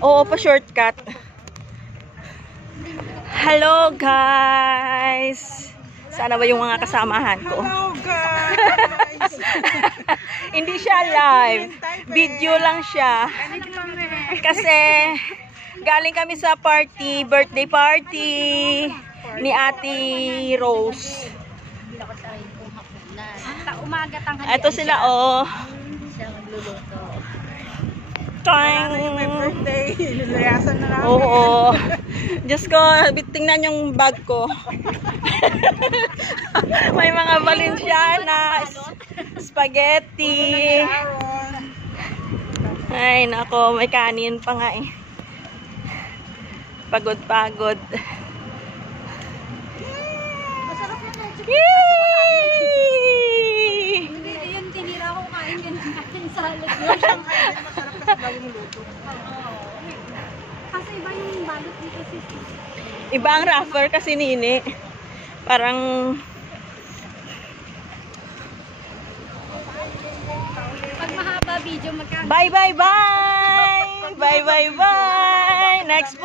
Oo, pa-shortcut. Hello, guys! Sana ba yung mga kasamahan ko? Hello, guys! Hindi siya live. Video lang siya. Kasi galing kami sa party, birthday party ni Ate Rose. Ito sila, oh. May birthday. Nilayasan na namin. Oo. Diyos ko, tingnan yung bag ko. May mga Valenciana, spaghetti. Ay, nako, may kanin pa nga eh. Pagod-pagod. Yay! Hindi, yun tinira ko kain yan sa salad. Kasi iba yung balot dito sis. Iba ang wrapper kasi nini. Parang Pag mahaba video magkano. bye bye bye. Bye bye bye. Next